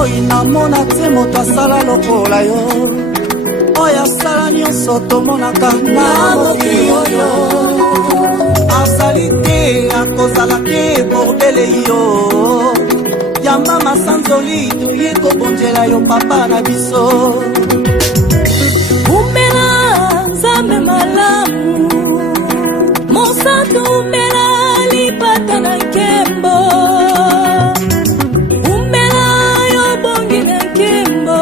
bomoi namona te moto asala lokola yo oyo asala nyonso tomonaka na mokili oyo azali te akozala te bordele yo yamba masanzoli toye kobonzela yo papa na biso umela nzambe malamu mosantu umela lipata na nkembo umela yo bongi na nkembo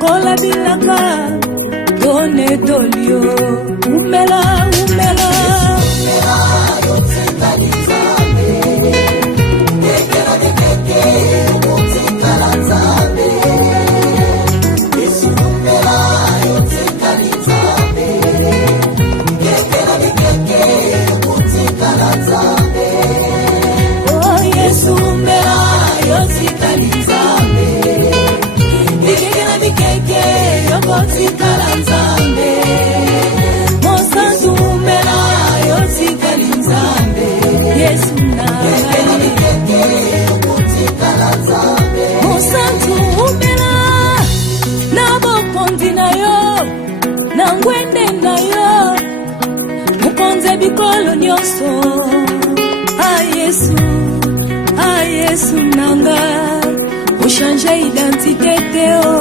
kola bilaka done dolio umela umela yo tsekali nzambe ekela dekeke yo tsekala nzambe yesu umela yo tsekali nzambe ekela dekeke yo tsekala nzambe oh yesu umela yo tsekali nzambe ekela dekeke yo tsekala nzambe mosantu umela yo tsekali nzambe yesu na mosantu umela na bokonzi na yo na ngwende na yo mokonze bikolo nyonso ayesu nanga ochange identité teo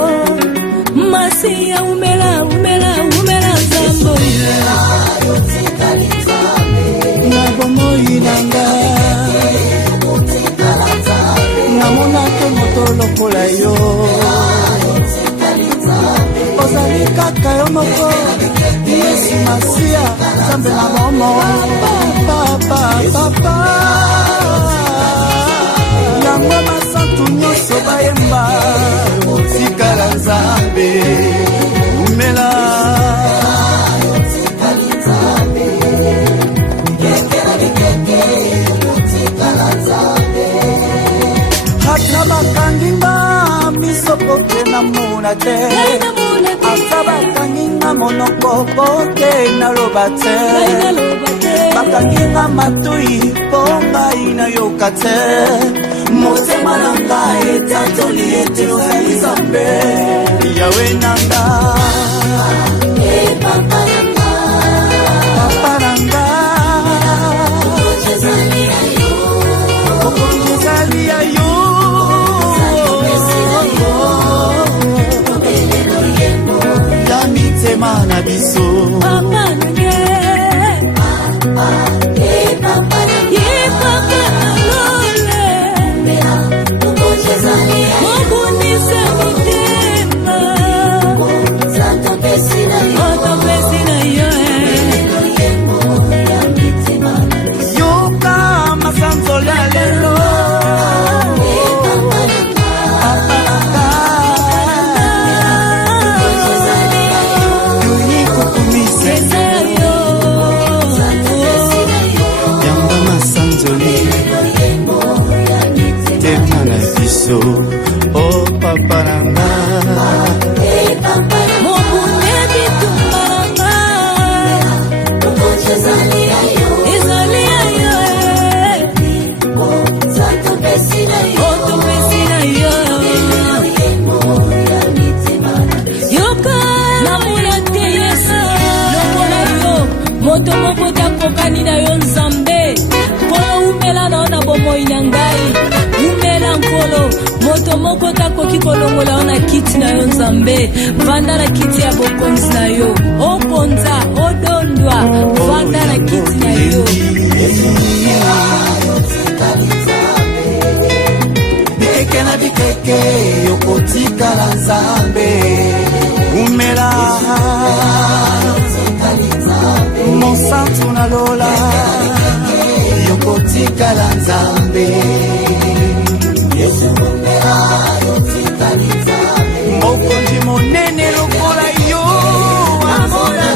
masiya umela nzambo na bomoi nanga namona te moto lokola yo ozali kaka yo moko yesu masiya nzambe na momo papa yango masantu nyonso bayemba otikala nzambe umela ata bakanginga miso pote namona te ata bakanginga monoko pote naloba te bakanginga matoi mpo ngai nayoka te motema na ngai etatoli ete ozali nzambe yawe nanga papa nanga okonjezali ya yo ya mitema na biso yoka masanzoli ya lelo oh papa nanga mobunebi tumbaranga ezali ayo otopesi na yo yoka namona te yesu lokola yo moto moko takokani na yo nzambe mpona umela nao na bomoi na ngai umela nkolo moto moko takoki kolongola yo na kiti na yo nzambe vanda na kiti ya bokonzi na yo oponza odondwa vanda na kiti na yo bikeke na bikeke yokotikala nzambe umela mosantu na lola yokotikala nzambe mokonzi monene lokola yo amona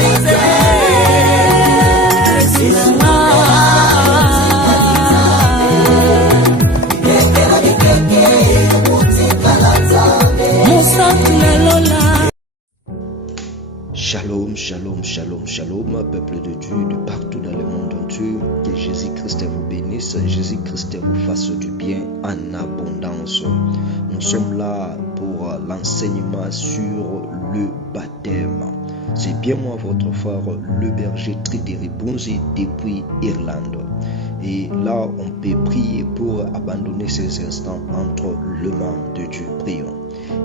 Shalom, shalom, shalom, shalom, peuple de Dieu de partout dans le monde entier. Que Jésus-Christ vous bénisse, Jésus-Christ vous fasse du bien en abondance. Nous sommes là pour l'enseignement sur le baptême. C'est bien moi, votre frère, le berger Tridéry Bonzi depuis Irlande. Et là, on peut prier pour abandonner ces instants entre les mains de Dieu. Prions.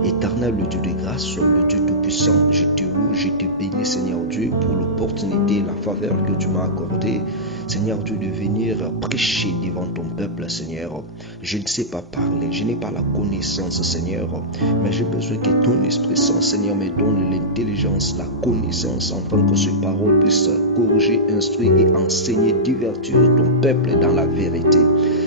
Éternel, le Dieu de grâce, le Dieu tout-puissant, je te loue, je te bénis, Seigneur Dieu, pour l'opportunité, la faveur que tu m'as accordée, Seigneur Dieu, de venir prêcher devant ton peuple, Seigneur. Je ne sais pas parler, je n'ai pas la connaissance, Seigneur, mais j'ai besoin que ton Esprit Saint, Seigneur, me donne l'intelligence, la connaissance, afin que ces paroles puissent corriger, instruire et enseigner, divertir ton peuple dans la vérité.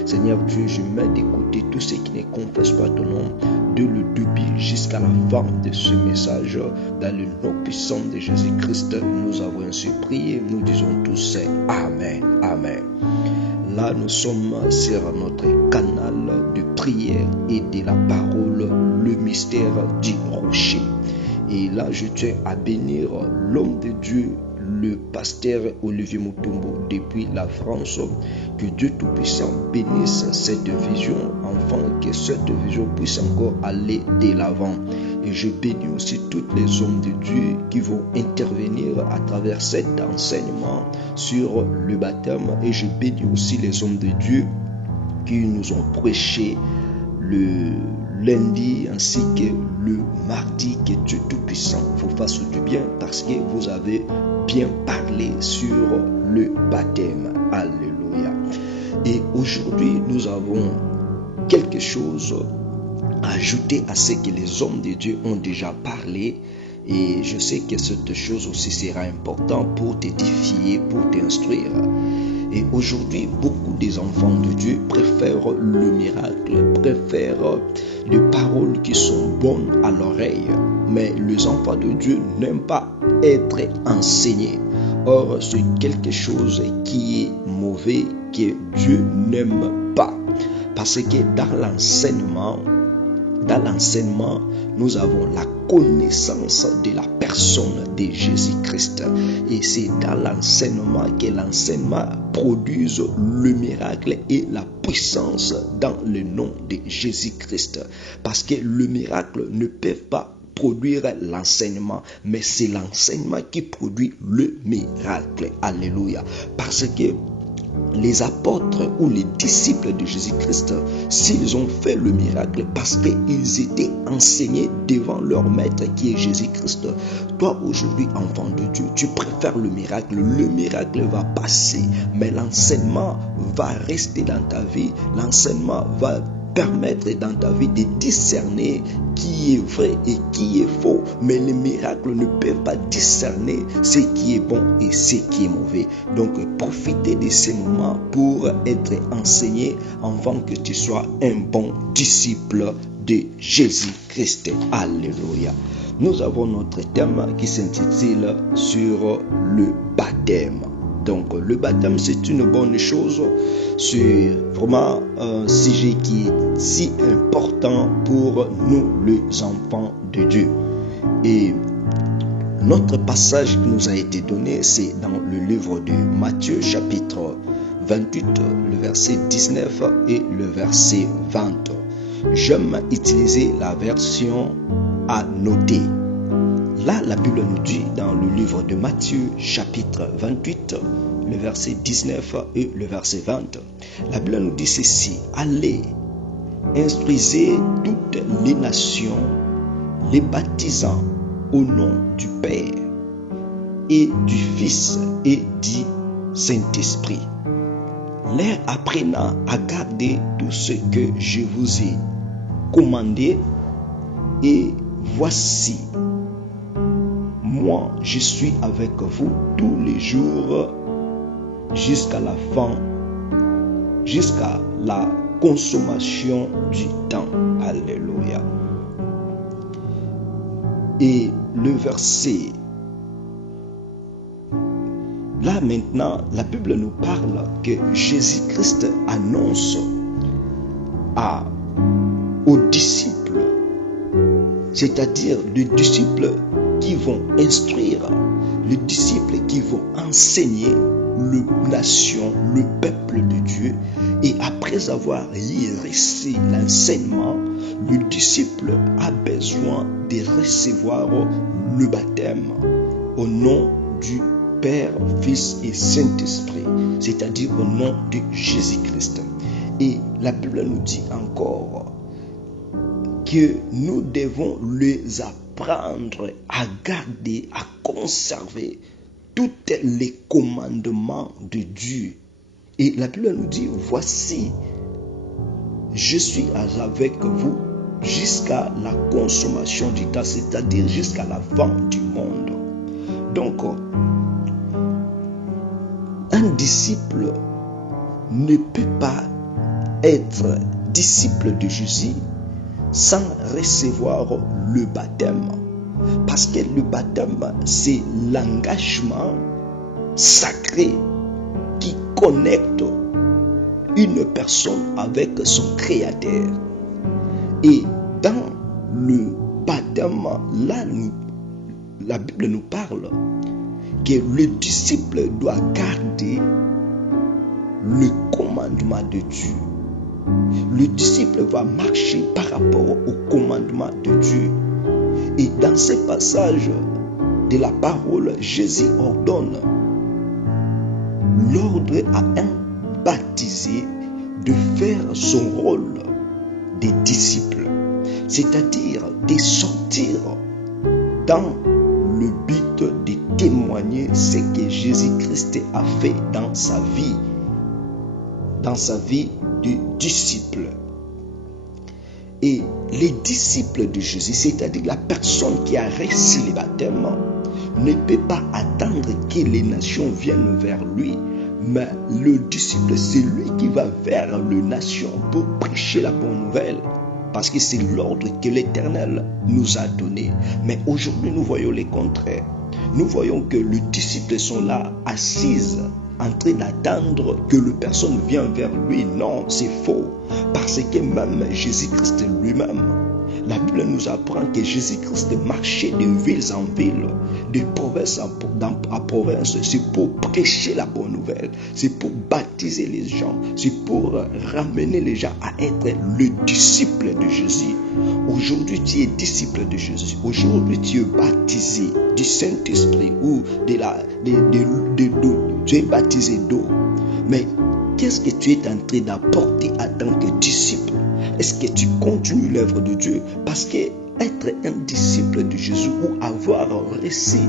Seigneur Dieu, je mets de côté tous ceux qui ne confessent pas ton nom, de le début jusqu'à la fin de ce message. Dans le nom puissant de Jésus-Christ, nous avons ainsi prié. Nous disons tous Amen. Amen. Là, nous sommes sur notre canal de prière et de la parole, le mystère du rocher. Et là, je tiens à bénir l'homme de Dieu, le pasteur Olivier Mutombo depuis la France. Que Dieu Tout-Puissant bénisse cette vision, afin que cette vision puisse encore aller de l'avant. Et je bénis aussi tous les hommes de Dieu qui vont intervenir à travers cet enseignement sur le baptême. Et je bénis aussi les hommes de Dieu qui nous ont prêché le lundi ainsi que le mardi. Que Dieu Tout-Puissant vous fasse du bien parce que vous avez bien parlé sur le baptême. Alléluia. Et aujourd'hui, nous avons quelque chose à ajouter à ce que les hommes de Dieu ont déjà parlé. Et je sais que cette chose aussi sera importante pour t'édifier, pour t'instruire. Et aujourd'hui, beaucoup des enfants de Dieu préfèrent le miracle, préfèrent les paroles qui sont bonnes à l'oreille. Mais les enfants de Dieu n'aiment pas être enseignés. Or, c'est quelque chose qui est mauvais, que Dieu n'aime pas. Parce que dans l'enseignement, nous avons la connaissance de la personne de Jésus-Christ. Et c'est dans l'enseignement que l'enseignement produit le miracle et la puissance dans le nom de Jésus-Christ. Parce que le miracle ne peut pas produire l'enseignement, mais c'est l'enseignement qui produit le miracle. Alléluia. Parce que les apôtres ou les disciples de Jésus-Christ, s'ils ont fait le miracle parce qu'ils étaient enseignés devant leur maître qui est Jésus-Christ. Toi aujourd'hui, enfant de Dieu, tu préfères le miracle va passer, mais l'enseignement va rester dans ta vie, l'enseignement va permettre dans ta vie de discerner qui est vrai et qui est faux. Mais les miracles ne peuvent pas discerner ce qui est bon et ce qui est mauvais. Donc profitez de ces moments pour être enseigné afin que tu sois un bon disciple de Jésus-Christ. Alléluia. Nous avons notre thème qui s'intitule sur le baptême. Donc le baptême, c'est une bonne chose. C'est vraiment un sujet qui est si important pour nous les enfants de Dieu. Et notre passage qui nous a été donné, c'est dans le livre de Matthieu chapitre 28, le verset 19 et le verset 20. J'aime utiliser la version à noter. Là, la Bible nous dit dans le livre de Matthieu, chapitre 28, le verset 19 et le verset 20, la Bible nous dit ceci: allez, instruisez toutes les nations, les baptisant au nom du Père et du Fils et du Saint-Esprit, leur apprenant à garder tout ce que je vous ai commandé, et voici, moi, je suis avec vous tous les jours jusqu'à la fin, jusqu'à la consommation du temps. Alléluia. Et le verset, là maintenant, la Bible nous parle que Jésus-Christ annonce aux disciples, c'est-à-dire les disciples qui vont instruire, les disciples qui vont enseigner la nation, le peuple de Dieu. Et après avoir reçu l'enseignement, le disciple a besoin de recevoir le baptême au nom du Père, Fils et Saint-Esprit, c'est-à-dire au nom de Jésus-Christ. Et la Bible nous dit encore que nous devons les apprendre à garder, à conserver tous les commandements de Dieu. Et la Bible nous dit, voici, je suis avec vous jusqu'à la consommation du temps, c'est-à-dire jusqu'à la fin du monde. Donc, un disciple ne peut pas être disciple de Jésus sans recevoir le baptême. Parce que le baptême, c'est l'engagement sacré qui connecte une personne avec son Créateur. Et dans le baptême, là, la Bible nous parle que le disciple doit garder le commandement de Dieu. Le disciple va marcher par rapport au commandement de Dieu. Et dans ce passage de la parole, Jésus ordonne l'ordre à un baptisé de faire son rôle de disciple, c'est-à-dire de sortir dans le but de témoigner ce que Jésus-Christ a fait dans sa vie de disciple. Et les disciples de Jésus, c'est-à-dire la personne qui a reçu le baptême, ne peut pas attendre que les nations viennent vers lui, mais le disciple, c'est lui qui va vers les nations pour prêcher la bonne nouvelle. Parce que c'est l'ordre que l'Éternel nous a donné. Mais aujourd'hui, nous voyons le contraire. Nous voyons que les disciples sont là, assises, en train d'attendre que la personne vienne vers lui. Non, c'est faux. Parce que même Jésus-Christ lui-même, la Bible nous apprend que Jésus-Christ marchait de ville en ville, de province à province. C'est pour prêcher la bonne nouvelle. C'est pour baptiser les gens. C'est pour ramener les gens à être le disciple de Jésus. Aujourd'hui, tu es disciple de Jésus. Aujourd'hui, tu es baptisé du Saint-Esprit ou tu es baptisé d'eau. Mais qu'est-ce que tu es en train d'apporter en tant que disciple? Est-ce que tu continues l'œuvre de Dieu? Parce que être un disciple de Jésus ou avoir reçu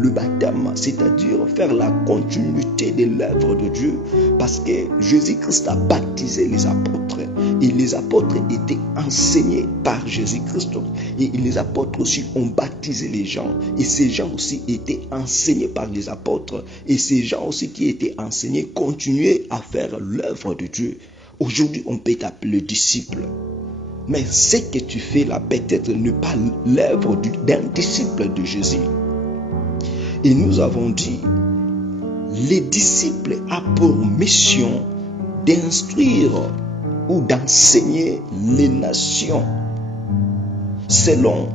le baptême, c'est-à-dire faire la continuité de l'œuvre de Dieu, parce que Jésus-Christ a baptisé les apôtres et les apôtres étaient enseignés par Jésus-Christ et les apôtres aussi ont baptisé les gens et ces gens aussi étaient enseignés par les apôtres et ces gens aussi qui étaient enseignés continuaient à faire l'œuvre de Dieu. Aujourd'hui, on peut t'appeler disciple. Mais ce que tu fais là, peut-être n'est pas l'œuvre d'un disciple de Jésus. Et nous avons dit, les disciples ont pour mission d'instruire ou d'enseigner les nations. Selon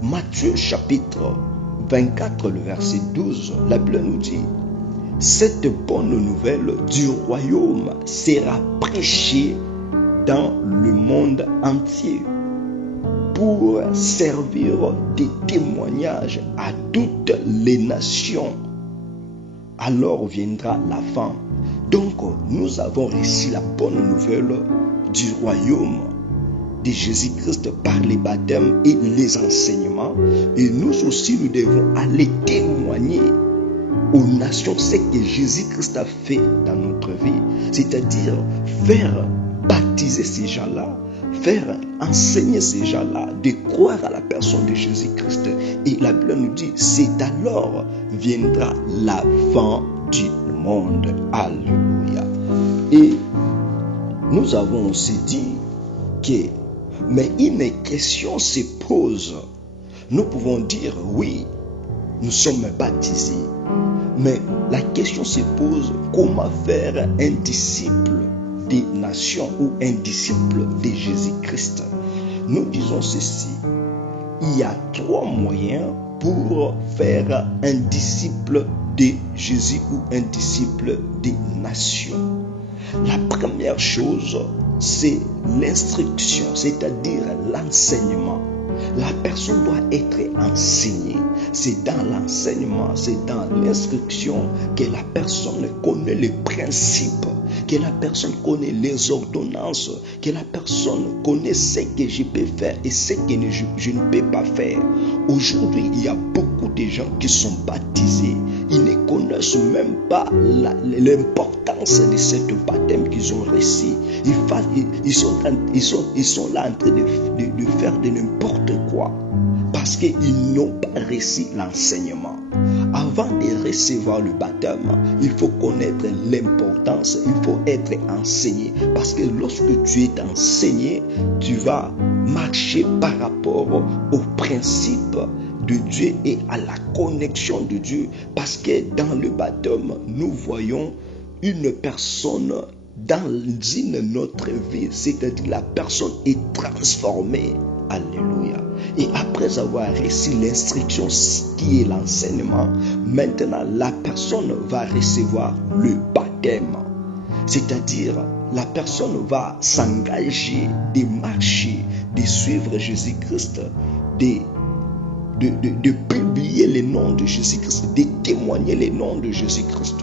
Matthieu chapitre 24, le verset 12, la Bible nous dit, cette bonne nouvelle du royaume sera prêchée dans le monde entier pour servir de témoignage à toutes les nations. Alors viendra la fin. Donc, nous avons reçu la bonne nouvelle du royaume de Jésus-Christ par les baptêmes et les enseignements. Et nous aussi, nous devons aller témoigner aux nations ce que Jésus-Christ a fait dans notre vie, c'est-à-dire faire baptiser ces gens-là, faire enseigner ces gens-là de croire à la personne de Jésus-Christ. Et la Bible nous dit, c'est alors viendra la fin du monde. Alléluia. Et nous avons aussi dit que, mais une question se pose. Nous pouvons dire, oui, nous sommes baptisés. Mais la question se pose, comment faire un disciple des nations ou un disciple de Jésus-Christ? Nous disons ceci, il y a trois moyens pour faire un disciple de Jésus ou un disciple des nations? La première chose, c'est l'instruction, c'est-à-dire l'enseignement. La personne doit être enseignée. C'est dans l'enseignement, c'est dans l'instruction que la personne connaît les principes, que la personne connaît les ordonnances, que la personne connaît ce que je peux faire et ce que je ne peux pas faire. Aujourd'hui, il y a beaucoup de gens qui sont baptisés. Ils ne connaissent même pas l'importance de cette baptême qu'ils ont reçu. Ils sont là en train de faire de n'importe quoi parce qu'ils n'ont pas reçu l'enseignement. Avant de recevoir le baptême, il faut connaître l'importance, il faut être enseigné. Parce que lorsque tu es enseigné, tu vas marcher par rapport aux principes de Dieu et à la connexion de Dieu. Parce que dans le baptême, nous voyons une personne dans une autre vie, c'est-à-dire la personne est transformée. Alléluia. Et après avoir reçu l'instruction qui est l'enseignement, maintenant la personne va recevoir le baptême. C'est-à-dire la personne va s'engager de marcher, de suivre Jésus-Christ, de publier le nom de Jésus-Christ, de témoigner le nom de Jésus-Christ.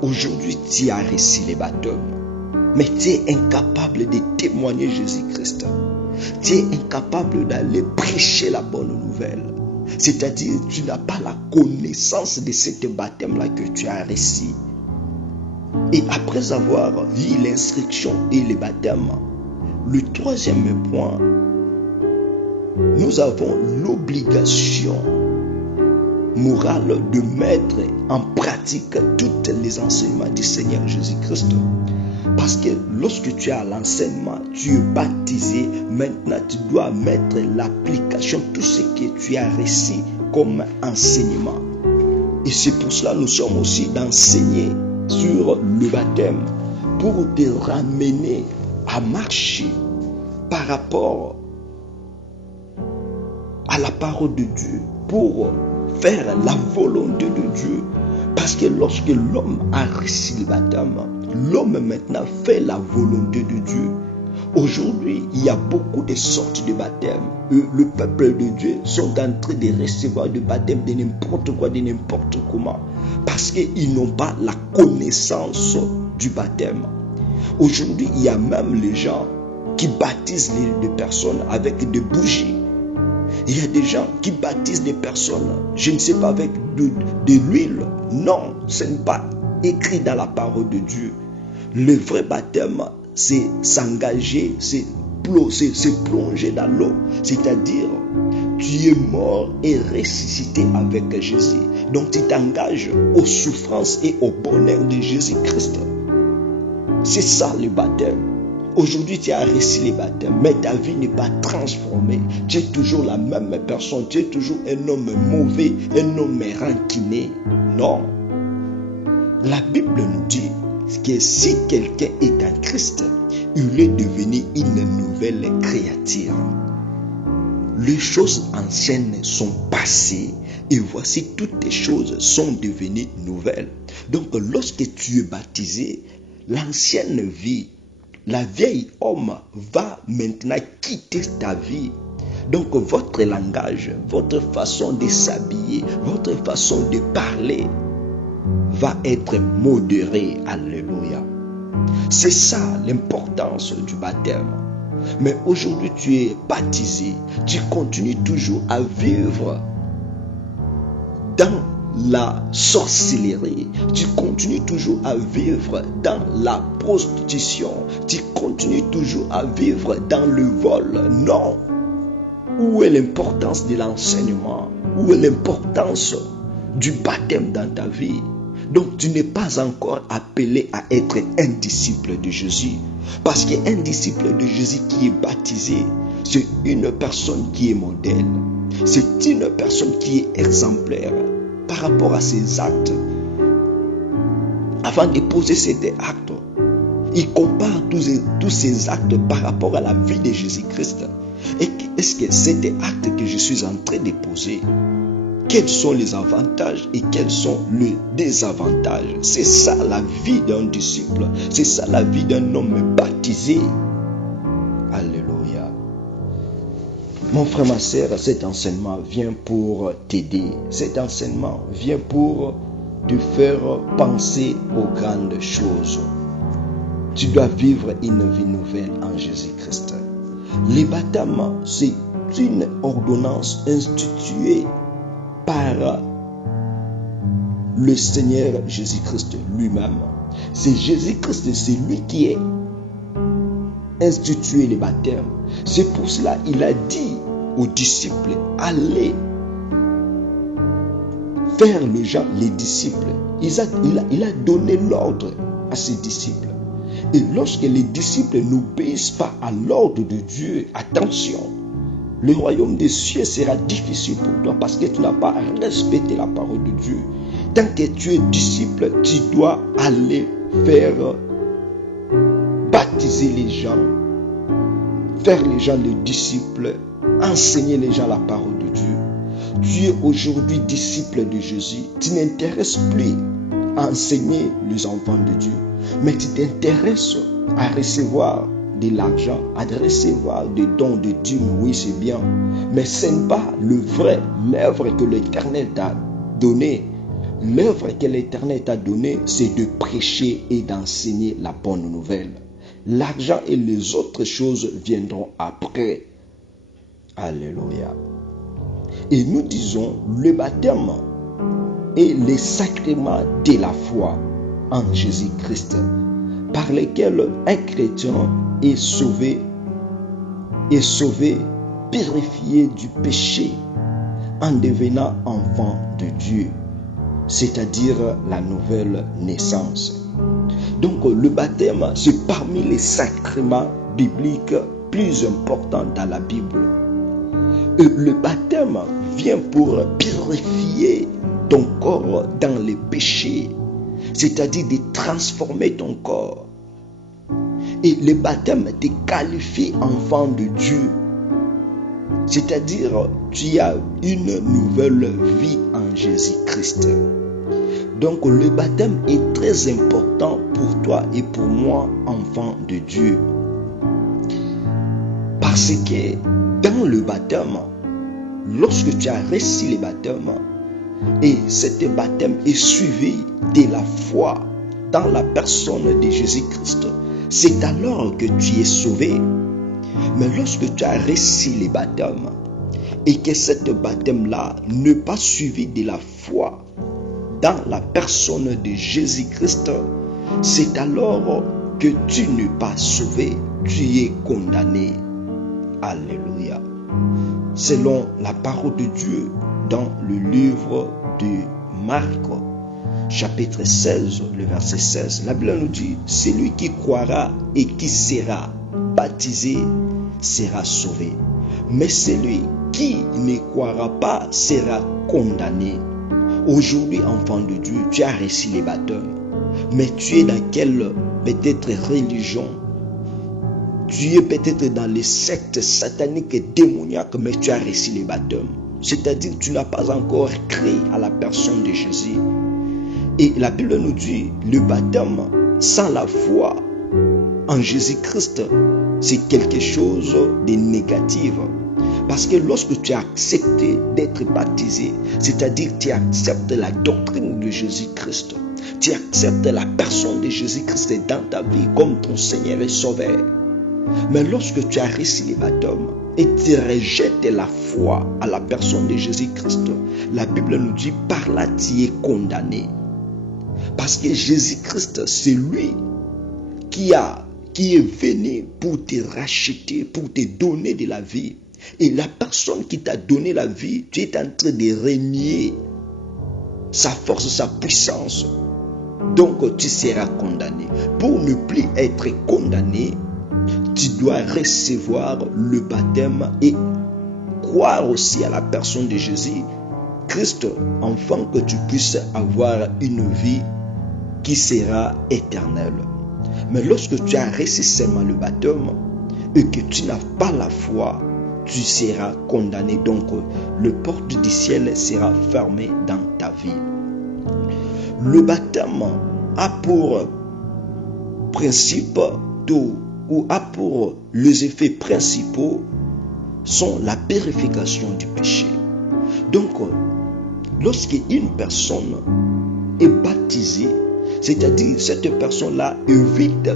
Aujourd'hui, tu as reçu le baptême, mais tu es incapable de témoigner Jésus-Christ. Tu es incapable d'aller prêcher la bonne nouvelle. C'est-à-dire, tu n'as pas la connaissance de cette baptême-là que tu as reçu. Et après avoir vu l'instruction et le baptême, le troisième point, nous avons l'obligation morale de mettre en pratique tous les enseignements du Seigneur Jésus-Christ. Parce que lorsque tu as l'enseignement, tu es baptisé, maintenant tu dois mettre l'application, tout ce que tu as reçu comme enseignement. Et c'est pour cela que nous sommes aussi d'enseigner sur le baptême pour te ramener à marcher par rapport à la parole de Dieu, pour faire la volonté de Dieu. Parce que lorsque l'homme a reçu le baptême, l'homme maintenant fait la volonté de Dieu. Aujourd'hui, il y a beaucoup de sortes de baptêmes. Le peuple de Dieu sont en train de recevoir le baptême de n'importe quoi, de n'importe comment. Parce qu'ils n'ont pas la connaissance du baptême. Aujourd'hui, il y a même les gens qui baptisent les personnes avec des bougies. Il y a des gens qui baptisent des personnes, je ne sais pas, avec de l'huile. Non, ce n'est pas écrit dans la parole de Dieu. Le vrai baptême, c'est s'engager, c'est plonger dans l'eau. C'est-à-dire, tu es mort et ressuscité avec Jésus. Donc tu t'engages aux souffrances et au bonheur de Jésus-Christ. C'est ça le baptême. Aujourd'hui, tu as reçu le baptême, mais ta vie n'est pas transformée. Tu es toujours la même personne. Tu es toujours un homme mauvais, un homme rancunier. Non. La Bible nous dit que si quelqu'un est en Christ, il est devenu une nouvelle créature. Les choses anciennes sont passées et voici toutes les choses sont devenues nouvelles. Donc lorsque tu es baptisé, l'ancienne vie, la vieille homme va maintenant quitter ta vie. Donc votre langage, votre façon de s'habiller, votre façon de parler va être modérée. Alléluia. C'est ça l'importance du baptême. Mais aujourd'hui tu es baptisé, tu continues toujours à vivre dans la sorcellerie, tu continues toujours à vivre dans la prostitution, tu continues toujours à vivre dans le vol. Non. Où est l'importance de l'enseignement? Où est l'importance du baptême dans ta vie? Donc tu n'es pas encore appelé à être un disciple de Jésus. Parce qu'un disciple de Jésus qui est baptisé, c'est une personne qui est modèle. C'est une personne qui est exemplaire par rapport à ses actes. Avant de poser cet acte, il compare tous ces actes par rapport à la vie de Jésus-Christ. Et est-ce que cet acte que je suis en train de poser, quels sont les avantages et quels sont les désavantages. C'est ça la vie d'un disciple. C'est ça la vie d'un homme baptisé. Alléluia. Mon frère, ma sœur, cet enseignement vient pour t'aider. Cet enseignement vient pour te faire penser aux grandes choses. Tu dois vivre une vie nouvelle en Jésus-Christ. Le baptême, c'est une ordonnance instituée par le Seigneur Jésus-Christ lui-même. C'est Jésus-Christ, c'est lui qui a institué le baptême. C'est pour cela qu'il a dit aux disciples, allez faire les gens, les disciples. Il a donné l'ordre à ses disciples. Et lorsque les disciples n'obéissent pas à l'ordre de Dieu, attention, le royaume des cieux sera difficile pour toi parce que tu n'as pas respecté la parole de Dieu. Tant que tu es disciple, tu dois aller faire baptiser les gens, faire les gens les disciples, enseigner les gens la parole de Dieu. Tu es aujourd'hui disciple de Jésus. Tu n'intéresses plus à enseigner les enfants de Dieu, mais tu t'intéresses à recevoir de l'argent, à recevoir des dons de Dieu. Oui, c'est bien, mais ce n'est pas l'œuvre que l'Éternel t'a donnée. L'œuvre que l'Éternel t'a donnée, c'est de prêcher et d'enseigner la bonne nouvelle. L'argent et les autres choses viendront après. Alléluia. Et nous disons, le baptême est le sacrement de la foi en Jésus-Christ, par lesquels un chrétien est sauvé, purifié du péché, en devenant enfant de Dieu, c'est-à-dire la nouvelle naissance. Donc le baptême, c'est parmi les sacrements bibliques plus importants dans la Bible. Et le baptême vient pour purifier ton corps dans les péchés, c'est-à-dire de transformer ton corps. Et le baptême te qualifie enfant de Dieu, c'est-à-dire tu as une nouvelle vie en Jésus-Christ. Donc le baptême est très important pour toi et pour moi, enfant de Dieu. Parce que dans le baptême, lorsque tu as reçu le baptême, et cet baptême est suivi de la foi dans la personne de Jésus-Christ, c'est alors que tu es sauvé. Mais lorsque tu as reçu le baptême et que cet baptême-là n'est pas suivi de la foi dans la personne de Jésus-Christ, c'est alors que tu n'es pas sauvé, tu es condamné. Alléluia. Selon la parole de Dieu dans le livre de Marc, chapitre 16, le verset 16, la Bible nous dit, celui qui croira et qui sera baptisé sera sauvé, mais celui qui ne croira pas sera condamné. Aujourd'hui, enfant de Dieu, tu as reçu le baptême, mais tu es dans quelle peut-être religion? Tu es peut-être dans les sectes sataniques et démoniaques, mais tu as reçu le baptême. C'est-à-dire que tu n'as pas encore cru à la personne de Jésus. Et la Bible nous dit, le baptême sans la foi en Jésus-Christ, c'est quelque chose de négatif. Parce que lorsque tu as accepté d'être baptisé, c'est-à-dire que tu acceptes la doctrine de Jésus-Christ, tu acceptes la personne de Jésus-Christ dans ta vie comme ton Seigneur et Sauveur. Mais lorsque tu as reçu le baptême et tu rejettes la foi à la personne de Jésus-Christ, la Bible nous dit, par là tu es condamné. Parce que Jésus-Christ, c'est lui qui est venu pour te racheter, pour te donner de la vie. Et la personne qui t'a donné la vie, tu es en train de renier sa force, sa puissance. Donc tu seras condamné. Pour ne plus être condamné, tu dois recevoir le baptême et croire aussi à la personne de Jésus Christ, afin que tu puisses avoir une vie qui sera éternelle. Mais lorsque tu as reçu seulement le baptême et que tu n'as pas la foi, tu seras condamné. Donc, le porte du ciel sera fermé dans ta vie. Le baptême a pour principe ou a pour les effets principaux sont la purification du péché. Donc, lorsqu'une personne est baptisée, c'est-à-dire cette personne-là évite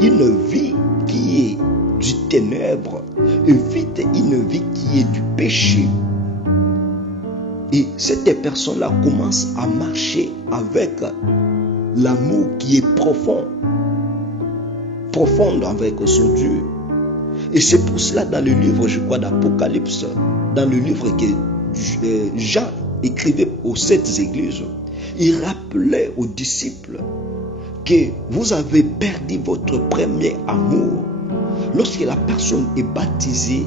une vie qui est du ténèbre, évite une vie qui est du péché. Et cette personne-là commence à marcher avec l'amour qui est profond avec son Dieu. Et c'est pour cela dans le livre, je crois, d'Apocalypse, dans le livre que Jean écrivait aux 7 églises, il rappelait aux disciples que vous avez perdu votre premier amour. Lorsque la personne est baptisée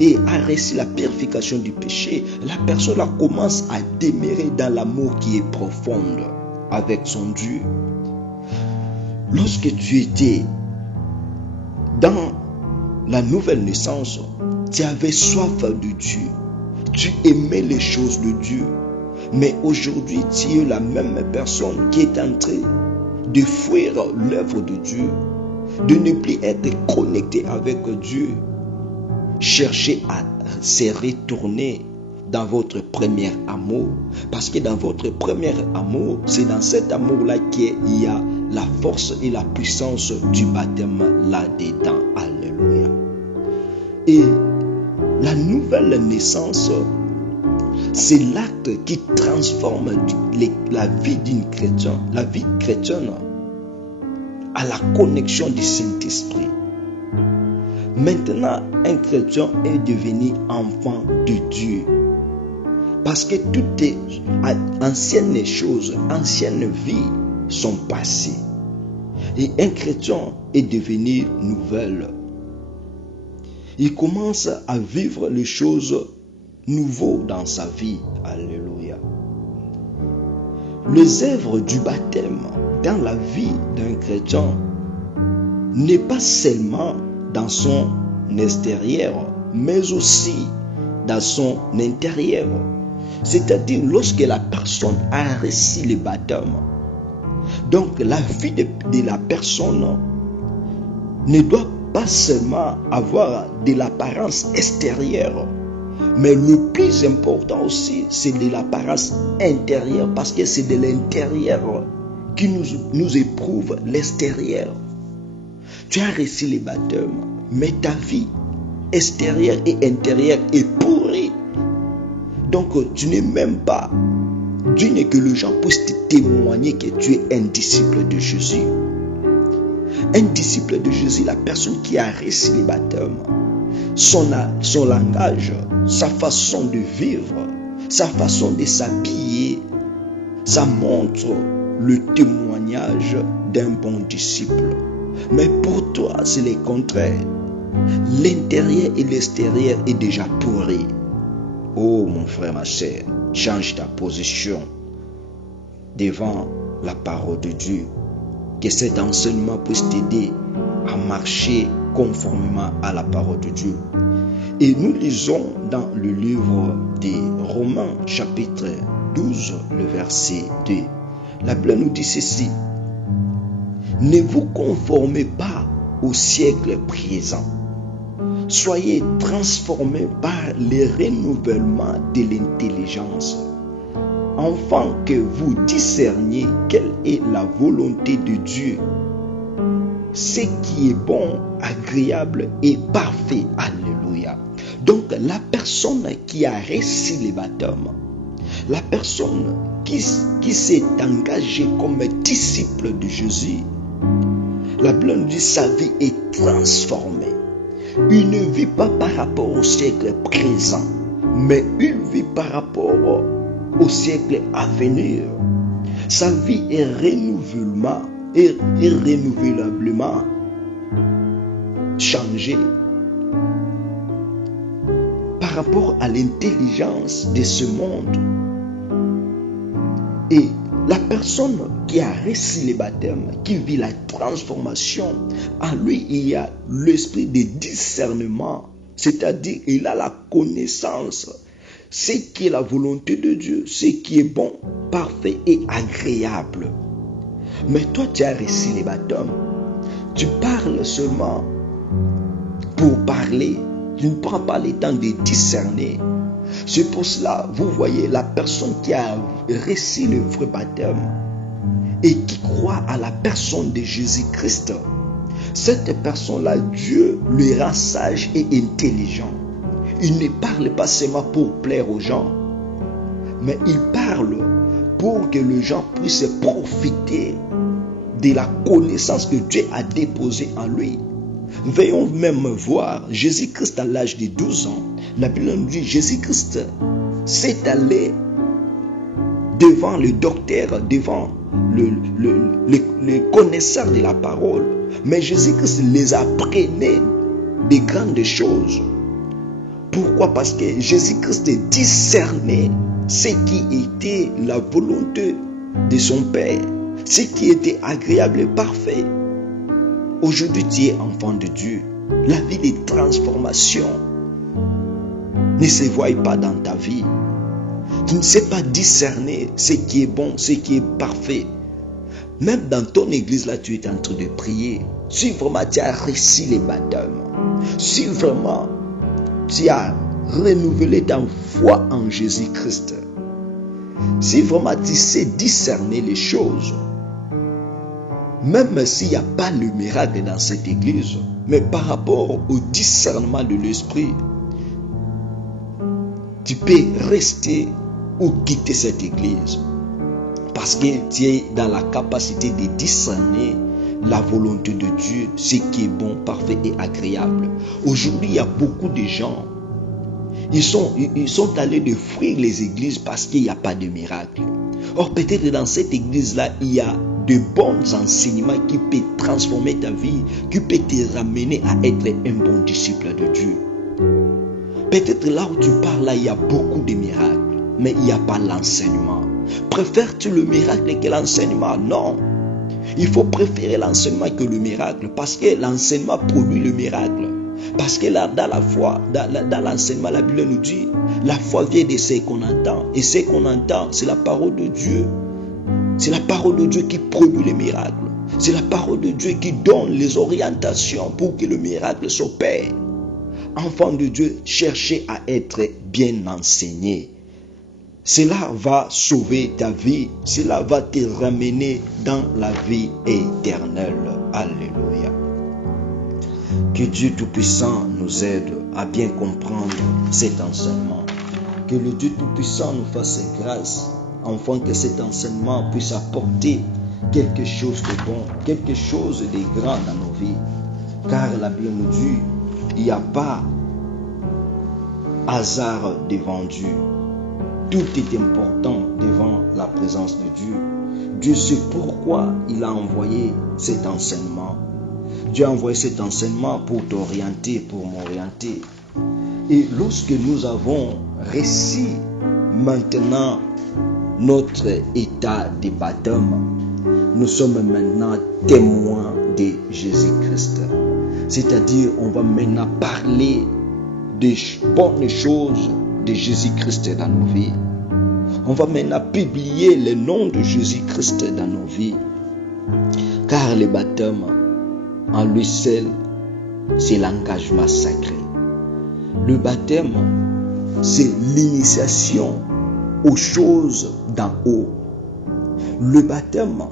et a reçu la purification du péché, la personne là commence à demeurer dans l'amour qui est profond avec son Dieu. Lorsque tu étais dans la nouvelle naissance, tu avais soif de Dieu, tu aimais les choses de Dieu, mais aujourd'hui tu es la même personne qui est en train de fuir l'œuvre de Dieu, de ne plus être connecté avec Dieu. Cherchez à se retourner dans votre premier amour, parce que dans votre premier amour, c'est dans cet amour-là qu'il y a la force et la puissance du baptême là-dedans. Alléluia. Et la nouvelle naissance, c'est l'acte qui transforme la vie d'une chrétienne, la vie chrétienne, à la connexion du Saint-Esprit. Maintenant, un chrétien est devenu enfant de Dieu. Parce que toutes les anciennes choses, anciennes vies sont passées. Et un chrétien est devenu nouvelle. Il commence à vivre les choses nouvelles dans sa vie. Alléluia. Les œuvres du baptême dans la vie d'un chrétien n'est pas seulement dans son extérieur, mais aussi dans son intérieur. C'est-à-dire lorsque la personne a reçu le baptême, donc la vie de la personne ne doit pas seulement avoir de l'apparence extérieure, mais le plus important aussi, c'est de l'apparence intérieure, parce que c'est de l'intérieur qui nous éprouve l'extérieur. Tu as reçu le baptême, mais ta vie extérieure et intérieure est pourrie. Donc tu n'es même pas digne que les gens puissent te témoigner que tu es un disciple de Jésus. Un disciple de Jésus, la personne qui a reçu le baptême, son langage, sa façon de vivre, sa façon de s'habiller, ça montre le témoignage d'un bon disciple. Mais pour toi, c'est le contraire. L'intérieur et l'extérieur est déjà pourri. Oh mon frère, ma sœur, change ta position devant la parole de Dieu. Que cet enseignement puisse t'aider à marcher conformément à la parole de Dieu. Et nous lisons dans le livre des Romains, chapitre 12, le verset 2. La Bible nous dit ceci: ne vous conformez pas au siècle présent. Soyez transformés par le renouvellement de l'intelligence, afin que vous discerniez quelle est la volonté de Dieu, ce qui est bon, agréable et parfait. Alléluia. Donc la personne qui a reçu le baptême, la personne qui s'est engagée comme disciple de Jésus, la Bible nous dit sa vie est transformée. Il ne vit pas par rapport au siècle présent, mais il vit par rapport au siècle à venir. Sa vie est renouvelablement changée par rapport à l'intelligence de ce monde. Et la personne qui a reçu le baptême, qui vit la transformation, en lui il y a l'esprit de discernement c'est-à-dire il a la connaissance, ce qui est la volonté de Dieu, ce qui est bon, parfait et agréable. Mais toi, tu as reçu les baptêmes. Tu parles seulement pour parler. Tu ne prends pas le temps de discerner. C'est pour cela, vous voyez, la personne qui a reçu le vrai baptême et qui croit à la personne de Jésus-Christ, cette personne-là, Dieu le rend sage et intelligent. Il ne parle pas seulement pour plaire aux gens, mais il parle pour que les gens puissent profiter de la connaissance que Dieu a déposée en lui. Veillons même voir Jésus-Christ à l'âge de 12 ans. La Bible nous dit Jésus-Christ s'est allé devant le docteur, devant le connaisseur de la parole. Mais Jésus-Christ les apprenait des grandes choses. Pourquoi? Parce que Jésus-Christ discernait ce qui était la volonté de son Père, ce qui était agréable et parfait. Aujourd'hui, tu es enfant de Dieu. La vie de transformation ne se voit pas dans ta vie. Tu ne sais pas discerner ce qui est bon, ce qui est parfait. Même dans ton église, là, tu es en train de prier. Si vraiment tu as reçu les baptêmes, si vraiment tu as renouvelé ta foi en Jésus-Christ, si vraiment tu sais discerner les choses, même s'il n'y a pas le miracle dans cette église, mais par rapport au discernement de l'esprit, tu peux rester ou quitter cette église. Parce que tu es dans la capacité de discerner la volonté de Dieu, ce qui est bon, parfait et agréable. Aujourd'hui, il y a beaucoup de gens, ils sont allés de fuir les églises parce qu'il n'y a pas de miracle. Or, peut-être dans cette église-là, il y a de bons enseignements qui peuvent transformer ta vie, qui peuvent te ramener à être un bon disciple de Dieu. Peut-être là où tu parles, là, il y a beaucoup de miracles, mais il n'y a pas l'enseignement. Préfères-tu le miracle que l'enseignement? Non. Il faut préférer l'enseignement que le miracle, parce que l'enseignement produit le miracle. Parce que là, dans la foi, dans l'enseignement, la Bible nous dit, la foi vient de ce qu'on entend. Et ce qu'on entend, c'est la parole de Dieu. C'est la parole de Dieu qui produit les miracles. C'est la parole de Dieu qui donne les orientations pour que le miracle s'opère. Enfant de Dieu, cherchez à être bien enseigné. Cela va sauver ta vie. Cela va te ramener dans la vie éternelle. Alléluia. Que Dieu Tout-Puissant nous aide à bien comprendre cet enseignement. Que le Dieu Tout-Puissant nous fasse grâce, afin que cet enseignement puisse apporter quelque chose de bon, quelque chose de grand dans nos vies. Car la Bible nous dit, il n'y a pas hasard devant Dieu. Tout est important devant la présence de Dieu. Dieu sait pourquoi il a envoyé cet enseignement. Dieu a envoyé cet enseignement pour t'orienter, pour m'orienter. Et lorsque nous avons reçu maintenant notre état de baptême, nous sommes maintenant témoins de Jésus-Christ. C'est-à-dire, on va maintenant parler des bonnes choses de Jésus-Christ dans nos vies. On va maintenant publier le nom de Jésus-Christ dans nos vies. Car le baptême, en lui seul, c'est l'engagement sacré. Le baptême, c'est l'initiation aux choses d'en haut. Le baptême,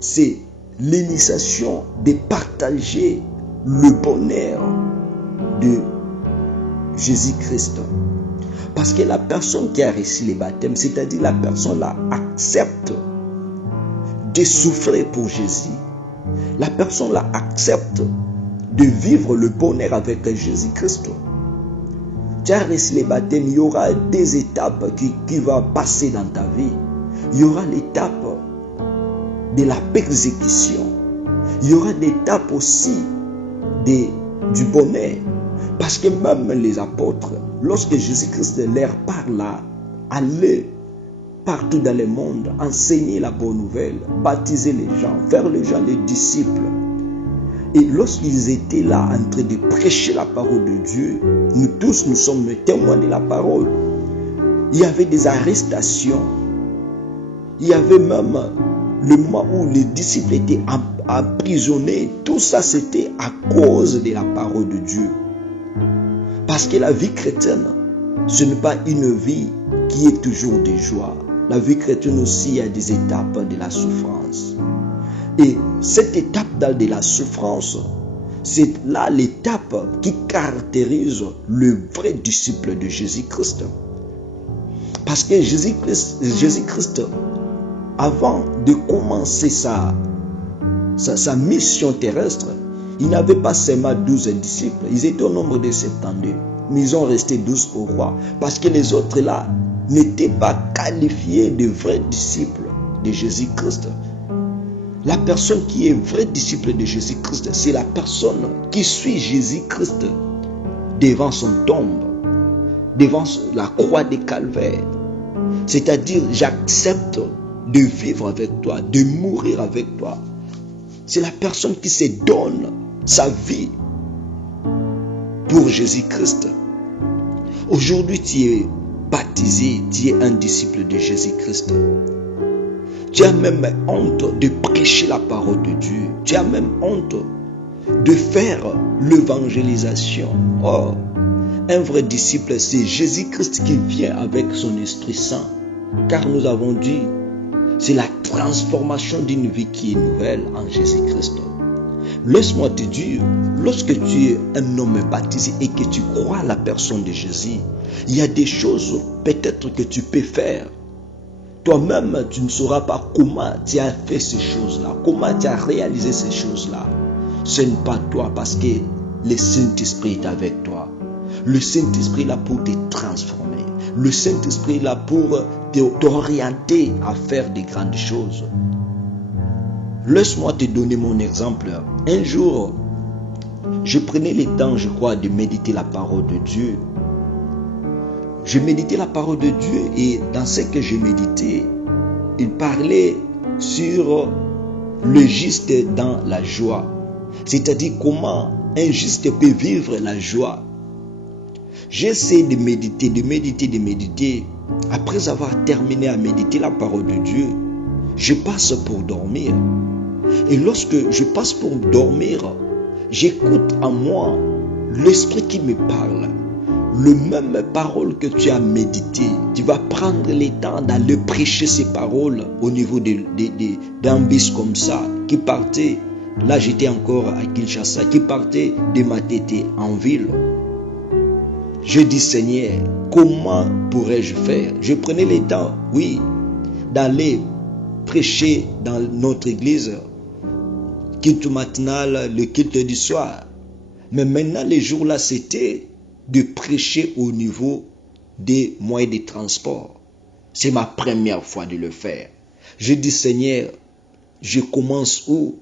c'est l'initiation de partager le bonheur de Jésus-Christ. Parce que la personne qui a reçu le baptême, c'est-à-dire la personne là accepte de souffrir pour Jésus. La personne là accepte de vivre le bonheur avec Jésus-Christ. Tu as reçu le baptême, il y aura des étapes qui vont passer dans ta vie. Il y aura l'étape de la persécution. Il y aura l'étape aussi du bonheur. Parce que même les apôtres, lorsque Jésus-Christ leur parle, aller partout dans le monde, enseigner la bonne nouvelle, baptiser les gens, faire les gens les disciples. Et lorsqu'ils étaient là en train de prêcher la parole de Dieu, nous tous, nous sommes témoins de la parole. Il y avait des arrestations. Il y avait même le moment où les disciples étaient emprisonnés. Tout ça, c'était à cause de la parole de Dieu. Parce que la vie chrétienne, ce n'est pas une vie qui est toujours de joie. La vie chrétienne aussi, il y a des étapes de la souffrance. Et cette étape de la souffrance, c'est là l'étape qui caractérise le vrai disciple de Jésus-Christ. Parce que Jésus-Christ, avant de commencer sa mission terrestre, il n'avait pas seulement 12 disciples. Ils étaient au nombre de 72. Mais ils ont resté 12 au roi. Parce que les autres là n'étaient pas qualifiés de vrais disciples de Jésus-Christ. La personne qui est vrai disciple de Jésus-Christ, c'est la personne qui suit Jésus-Christ devant son tombe, devant la croix de Calvaire. C'est-à-dire, j'accepte de vivre avec toi, de mourir avec toi. C'est la personne qui se donne sa vie pour Jésus-Christ. Aujourd'hui, tu es baptisé, tu es un disciple de Jésus-Christ. Tu as même honte de prêcher la parole de Dieu. Tu as même honte de faire l'évangélisation. Oh, un vrai disciple, c'est Jésus-Christ qui vient avec son Esprit Saint. Car nous avons dit, c'est la transformation d'une vie qui est nouvelle en Jésus-Christ. Laisse-moi te dire, lorsque tu es un homme baptisé et que tu crois à la personne de Jésus, il y a des choses peut-être que tu peux faire. Toi-même, tu ne sauras pas comment tu as fait ces choses-là, comment tu as réalisé ces choses-là. Ce n'est pas toi parce que le Saint-Esprit est avec toi. Le Saint-Esprit est là pour te transformer. Le Saint-Esprit est là pour t'orienter à faire des grandes choses. Laisse-moi te donner mon exemple. Un jour, je prenais le temps, je crois, de méditer la parole de Dieu. Je méditais la parole de Dieu et dans ce que je méditais, il parlait sur le juste dans la joie. C'est-à-dire comment un juste peut vivre la joie. J'essaie de méditer. Après avoir terminé à méditer la parole de Dieu, je passe pour dormir. Et lorsque je passe pour dormir, j'écoute en moi l'Esprit qui me parle. Le même parole que tu as médité, tu vas prendre le temps d'aller prêcher ces paroles au niveau d'un bus comme ça, qui partait, là j'étais encore à Kinshasa, qui partait de Matete en ville. Je dis, Seigneur, comment pourrais-je faire? Je prenais le temps, oui, d'aller prêcher dans notre église, culte matinal, le culte du soir. Mais maintenant, les jours-là, c'était de prêcher au niveau des moyens de transport. C'est ma première fois de le faire. Je dis, Seigneur, je commence où?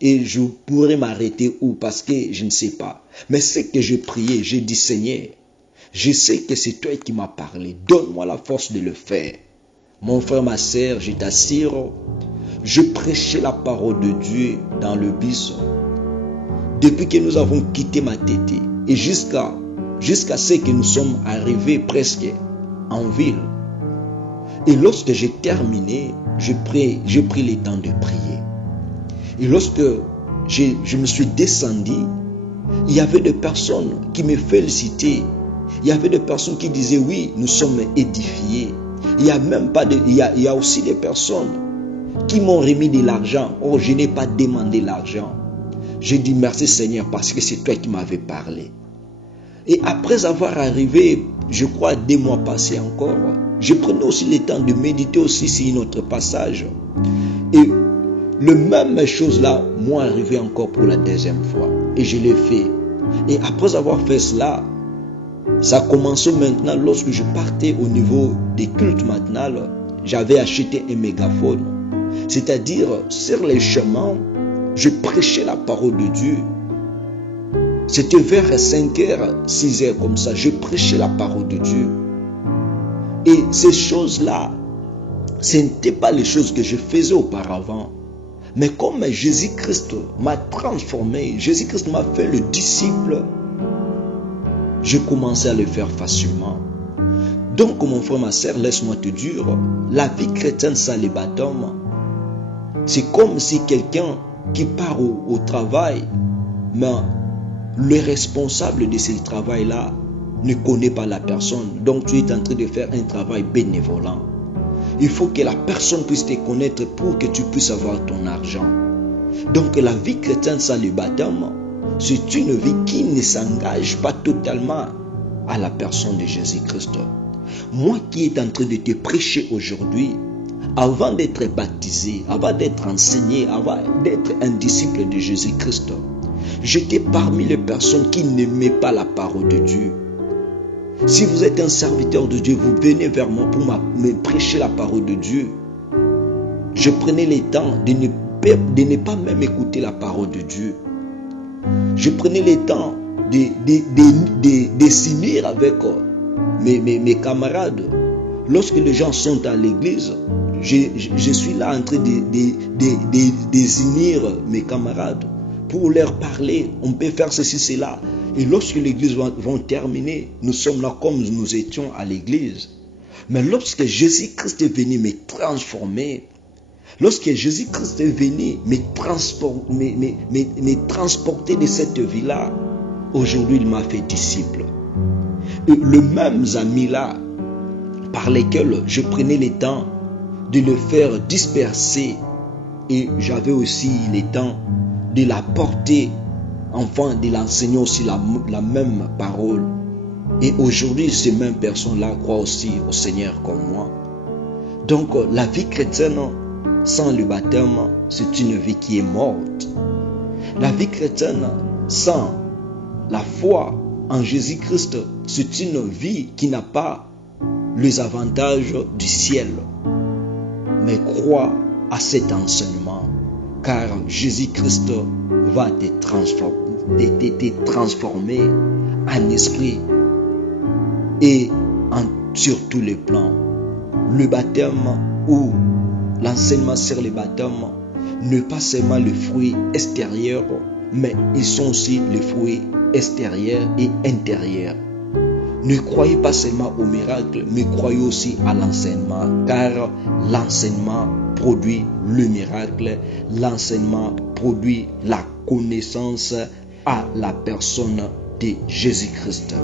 Et je pourrais m'arrêter où? Parce que je ne sais pas. Mais ce que je priais, je dis, Seigneur, je sais que c'est toi qui m'as parlé. Donne-moi la force de le faire. Mon frère, ma sœur, je t'assure, je prêchais la parole de Dieu dans le bus. Depuis que nous avons quitté Matete et jusqu'à ce que nous sommes arrivés presque en ville. Et lorsque j'ai terminé, j'ai pris le temps de prier. Et lorsque je me suis descendu, il y avait des personnes qui me félicitaient. Il y avait des personnes qui disaient, oui, nous sommes édifiés. Il y a aussi des personnes qui m'ont remis de l'argent. Oh, je n'ai pas demandé l'argent. J'ai dit merci Seigneur parce que c'est toi qui m'avais parlé. Et après avoir arrivé, je crois 2 mois passés encore, je prenais aussi le temps de méditer aussi sur notre passage. Et le même chose là m'est arrivé encore pour la 2e fois. Et je l'ai fait. Et après avoir fait cela, ça a commencé maintenant lorsque je partais au niveau des cultes matinales. J'avais acheté un mégaphone. C'est-à-dire, sur les chemins, je prêchais la parole de Dieu. C'était vers 5h, 6h comme ça. Je prêchais la parole de Dieu. Et ces choses-là, ce n'étaient pas les choses que je faisais auparavant. Mais comme Jésus-Christ m'a transformé, Jésus-Christ m'a fait le disciple, j'ai commencé à le faire facilement. Donc mon frère, ma soeur, laisse-moi te dire, la vie chrétienne sans le baptême, c'est comme si quelqu'un qui part au travail, mais le responsable de ce travail-là ne connaît pas la personne. Donc tu es en train de faire un travail bénévolent. Il faut que la personne puisse te connaître pour que tu puisses avoir ton argent. Donc la vie chrétienne sans le baptême, c'est une vie qui ne s'engage pas totalement à la personne de Jésus-Christ. Moi qui est en train de te prêcher aujourd'hui, avant d'être baptisé, avant d'être enseigné, avant d'être un disciple de Jésus-Christ, j'étais parmi les personnes qui n'aimaient pas la parole de Dieu. Si vous êtes un serviteur de Dieu, vous venez vers moi pour me prêcher la parole de Dieu. Je prenais le temps de ne pas même écouter la parole de Dieu. Je prenais le temps de s'unir avec mes camarades. Lorsque les gens sont à l'église, je suis là en train de unir mes camarades pour leur parler. On peut faire ceci, cela. Et lorsque l'église va terminer, nous sommes là comme nous étions à l'église. Mais lorsque Jésus-Christ est venu me transformer, lorsque Jésus-Christ est venu me transporter de cette vie-là, aujourd'hui il m'a fait disciple. Et le même ami-là, par lesquels je prenais le temps de le faire disperser, et j'avais aussi le temps de la porter, enfin de l'enseigner aussi la même parole. Et aujourd'hui, ces mêmes personnes-là croient aussi au Seigneur comme moi. Donc, la vie chrétienne sans le baptême, c'est une vie qui est morte. La vie chrétienne sans la foi en Jésus-Christ, c'est une vie qui n'a pas les avantages du ciel. Mais crois à cet enseignement, car Jésus-Christ va te transformer en esprit et sur tous les plans. Le baptême ou l'enseignement sur le baptême n'est pas seulement le fruit extérieur, mais ils sont aussi les fruits extérieurs et intérieurs. Ne croyez pas seulement au miracle, mais croyez aussi à l'enseignement, car l'enseignement produit le miracle, l'enseignement produit la connaissance à la personne de Jésus-Christ.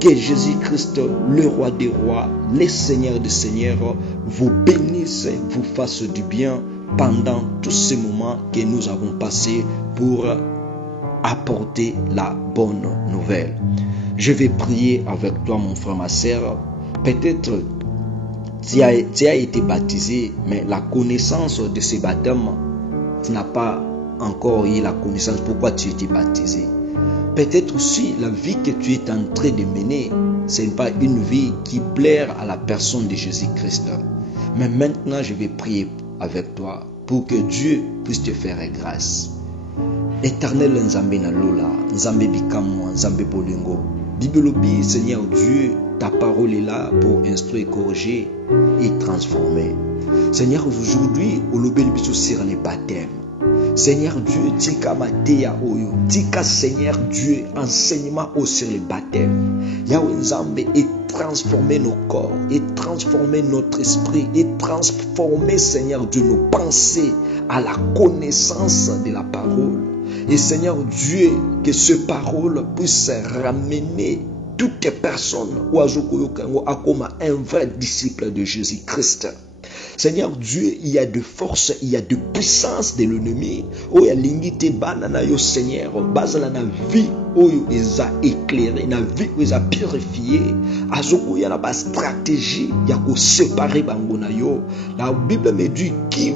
Que Jésus-Christ, le roi des rois, le Seigneur des seigneurs, vous bénisse, vous fasse du bien pendant tous ces moments que nous avons passés pour apporter la bonne nouvelle. Je vais prier avec toi, mon frère, ma sœur. Peut-être tu as été baptisé, mais la connaissance de ce baptême, tu n'as pas encore eu la connaissance pourquoi tu as été baptisé. Peut-être aussi la vie que tu es en train de mener, ce n'est pas une vie qui plaire à la personne de Jésus-Christ. Mais maintenant, je vais prier avec toi pour que Dieu puisse te faire grâce. Éternel Nzambe na lola, Nzambe bikamwa, Nzambe bolingo. Bible dit, Seigneur Dieu, ta parole est là pour instruire, corriger et transformer. Seigneur, aujourd'hui, au lobel biso sur les baptêmes. Seigneur Dieu, tika mateya oyo, tika Seigneur Dieu, enseignement au sur le baptême. Yahweh Nzambe et transformer nos corps, et transformer notre esprit, et transformer Seigneur Dieu nos pensées à la connaissance de la parole. Et Seigneur Dieu, que cette parole puisse ramener toutes les personnes à comme un vrai disciple de Jésus-Christ. Seigneur Dieu, il y a de force, il y a de puissance de l'ennemi. Oh, il y a l'ingité banana yo Seigneur, base la vie, oh, ils a éclairé, la vie, ils a purifié. Azoko, il y a la stratégie, il y a qu'on séparer bangona yo. La Bible me dit qui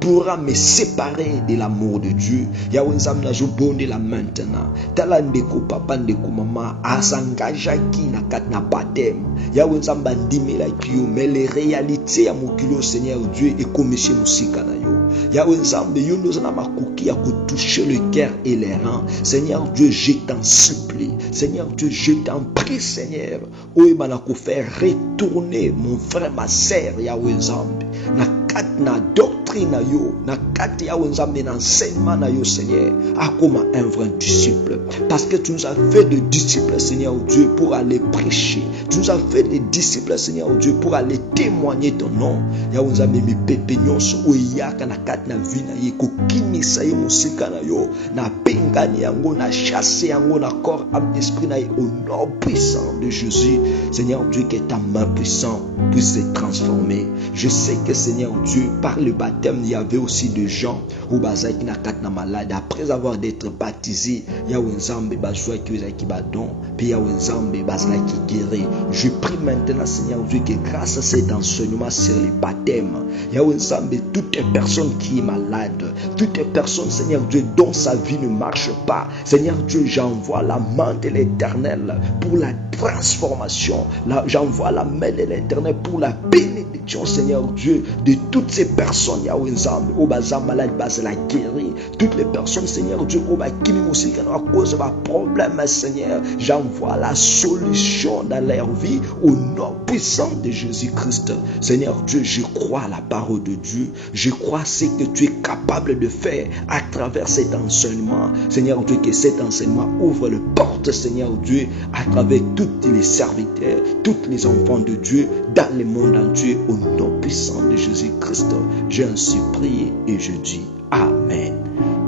pourra me séparer de l'amour de Dieu. Yahweh Nzambe na jobonde la maintenant. Tala ndeko papa ndeko mama asangaja ki na kat na baptême. Yahweh Nzambe ndimela ki yo, mais les réalités ya mokilo Seigneur Dieu et komishe musika na yo. Yahweh Nzambe yo ndoza na makoki ya ko toucher le cœur et les reins. Seigneur Dieu, je t'en supplie. Seigneur Dieu, je t'en prie Seigneur. Oye bana ko faire retourner mon frère ma sœur Yahweh Nzambe. Na kat na doctrine na yo, na kati ya wenzambe na enseignement na yo Seigneur akoma un vrai disciple, parce que tu nous as fait des disciples Seigneur Dieu pour aller prêcher, tu nous as fait des disciples Seigneur Dieu pour aller témoigner ton nom. Ya wenzambe mi pepe nyonso oyaka na kati na vie na ye kokimisa ye musika na yo na pengani yango na chasser yango na corps âme esprit na ye au nom puissant de Jésus. Seigneur Dieu, que ta main puissante puisse se transformer. Je sais que Seigneur Dieu, par le baptême, il y avait aussi des gens où bazai qui na katna malade après avoir d'être baptisé, ya wenzambe bazwa ki weza ki badon, puis ya wenzambe bazla ki guéri. Je prie maintenant Seigneur Dieu que grâce à cet enseignement sur le baptême, ya wenzambe toute personne qui est malade, toute personne Seigneur Dieu dont sa vie ne marche pas, Seigneur Dieu, j'envoie la main de l'Éternel pour la transformation. Là, j'envoie la main de l'Éternel pour la bénédiction, Seigneur Dieu, de toutes ces personnes. Yahweh Nzambe, au bazar malade, bas la guérir. Toutes les personnes, Seigneur Dieu, au bakimi musika à cause de ma problème, Seigneur. J'envoie la solution dans leur vie au nom puissant de Jésus-Christ. Seigneur Dieu, je crois à la parole de Dieu. Je crois à ce que tu es capable de faire à travers cet enseignement. Seigneur Dieu, que cet enseignement ouvre les portes, Seigneur Dieu, à travers tous les serviteurs, tous les enfants de Dieu dans le monde entier, au nom puissant de Jésus-Christ. J'ai ainsi prié et je dis Amen.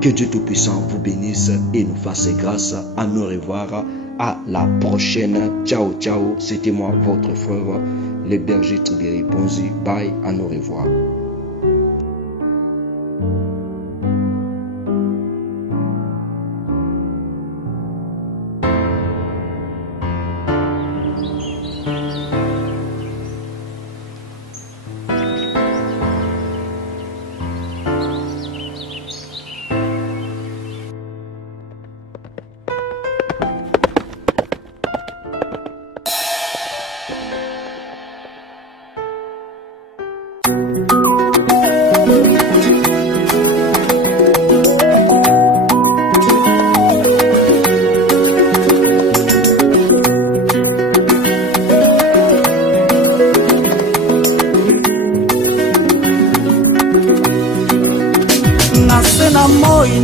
Que Dieu Tout-Puissant vous bénisse et nous fasse grâce. À nous revoir à la prochaine. Ciao, ciao. C'était moi, votre frère, le berger Tribéry Ponzi. Bye, à nous revoir.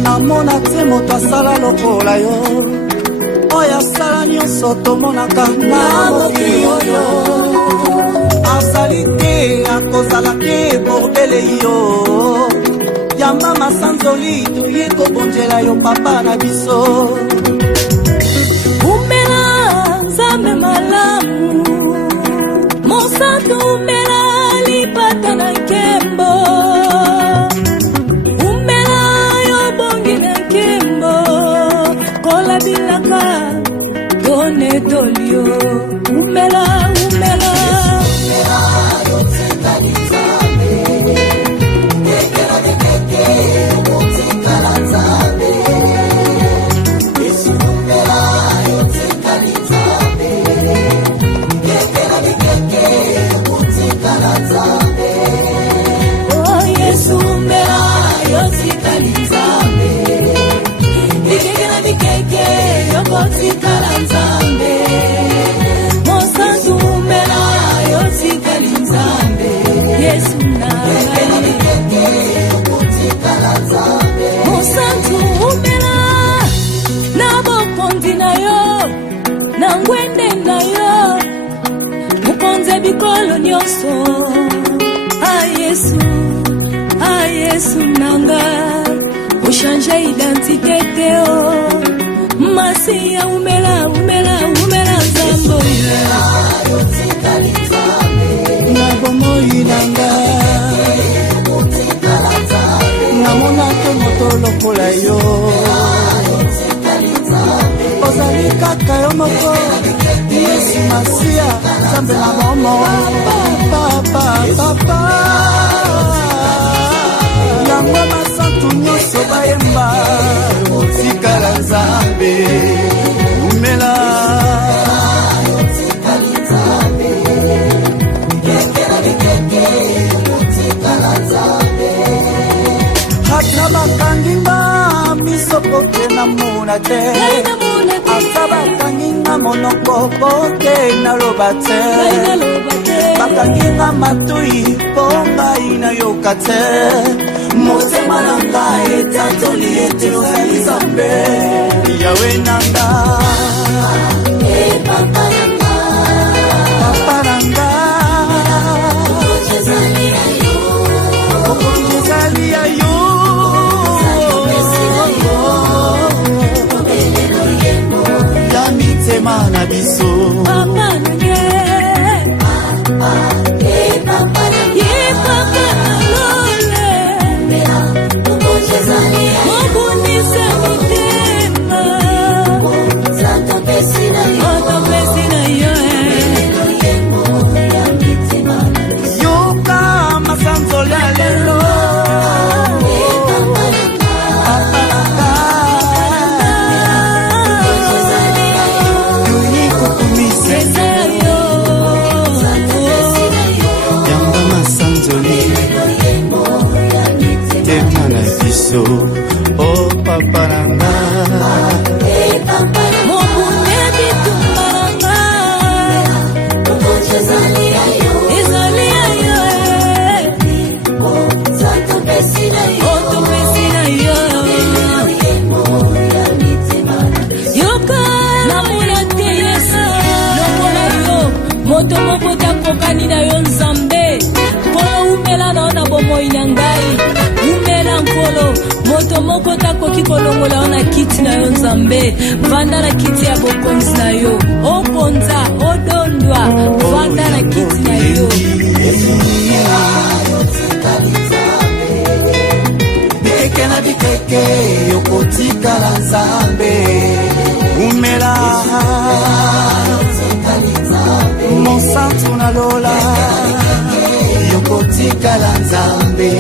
Namona te moto asala lokola yo oyo asala nyonso tomonaka na mokili oyo azali te akozala te bordele yo yamba masanzoli toye kobondela yo papa na biso umela nzambe malamu mosantu umela lipata na nkembo bilaka tone tolio umela umela yo tsikali nzambe ekela dekeke yo tsikala nzambe yesu umela yo tsikali nzambe ekela dekeke yo tsikala nzambe oh yesu umela yo tsikali nzambe ekela dekeke yokotikala nzambe mosantu umela yotikali nzambe yesu naekeke yokotikala nzambe mosantu umela na bokondi na yo na ngwende na yo mokonze bikolo nyonso ayesu nanga ochange identité teo Masia umela zambo na bomoi nanga namona te moto lokola yo ozali kaka yo moko yesu masia zambe na momo papa yango masantu nyonso bayemba otikala nzambe umela otikala nzambe kekela keke otikala nzambe hata bakanginga miso poke na mona te ata bakanginga monoko poke na loba te bakanginga matui po ngai nayoka te motema na ngai etatoli ete ozali Nzambe Yawe na ngai papa na ngai okonzi ezali ya yo ya mitema na biso papa na oh papa nanga mobune bitumba nanga ezali ya yo otopesi na yo yoka namona te Yesu lokola yo moto moko takokani na yo Nzambe mpona umela na bomoi na ngai umela nkolo moto moko takoki kolongola yo na kiti na yo Nzambe vanda na kiti ya bokonzi na yo oponza odondwa vanda na kiti na yo bikeke na bikeke yokotikala Nzambe umela mosantu na lola yokotikala Nzambe